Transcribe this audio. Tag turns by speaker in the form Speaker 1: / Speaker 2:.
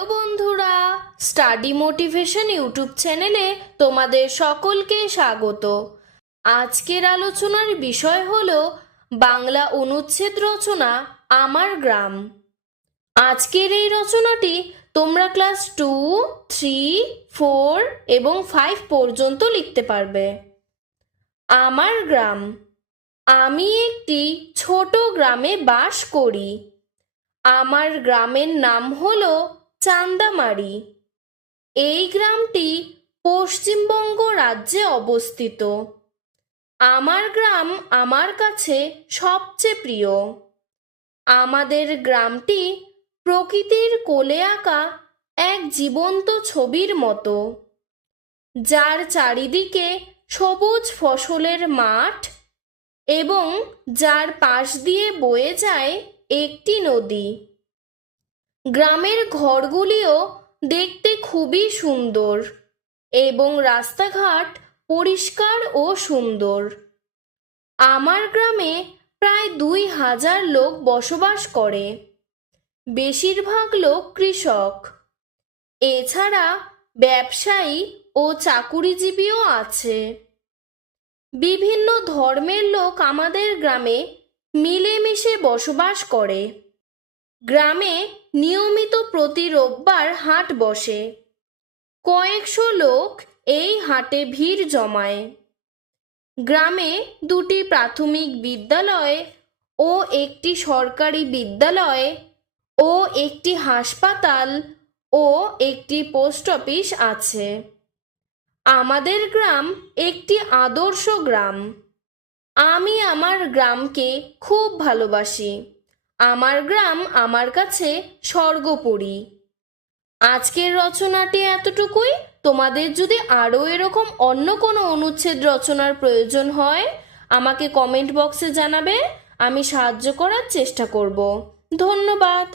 Speaker 1: Hello বন্ধুরা study motivation YouTube চ্যানেলে তোমাদের সকলকে স্বাগত। আজকের আলোচনার বিষয় হল বাংলা অনুচ্ছেদ রচনা, আমার গ্রাম। আজকের এই রচনাটি তোমরা ক্লাস টু, থ্রি, ফোর এবং ফাইভ পর্যন্ত লিখতে পারবে। আমার গ্রাম। আমি একটি ছোট গ্রামে বাস করি। আমার গ্রামের নাম হলো চান্দামারি। এই গ্রামটি পশ্চিমবঙ্গ রাজ্যে অবস্থিত। আমার গ্রাম আমার কাছে সবচেয়ে প্রিয়। আমাদের গ্রামটি প্রকৃতির কোলে আঁকা এক জীবন্ত ছবির মতো, যার চারিদিকে সবুজ ফসলের মাঠ এবং যার পাশ দিয়ে বয়ে যায় একটি নদী। গ্রামের ঘরগুলিও দেখতে খুবই সুন্দর এবং রাস্তাঘাট পরিষ্কার ও সুন্দর। আমার গ্রামে প্রায় দুই হাজার লোক বসবাস করে, বেশিরভাগ লোক কৃষক। এছাড়া ব্যবসায়ী ও চাকুরিজীবীও আছে। বিভিন্ন ধর্মের লোক আমাদের গ্রামে মিলেমিশে বসবাস করে। গ্রামে নিয়মিত প্রতি রোববার হাট বসে। কয়েকশো লোক এই হাটে ভিড় জমায়। গ্রামে দুটি প্রাথমিক বিদ্যালয় ও একটি সরকারি বিদ্যালয় ও একটি হাসপাতাল ও একটি পোস্ট অফিস আছে। আমাদের গ্রাম একটি আদর্শ গ্রাম। আমি আমার গ্রামকে খুব ভালোবাসি। আমার গ্রাম আমার কাছে স্বর্গপুরী। আজকের রচনাটি এতটুকুই। তোমাদের যদি আরও এরকম অন্য কোনো অনুচ্ছেদ রচনার প্রয়োজন হয়, আমাকে কমেন্ট বক্সে জানাবে। আমি সাহায্য করার চেষ্টা করব। ধন্যবাদ।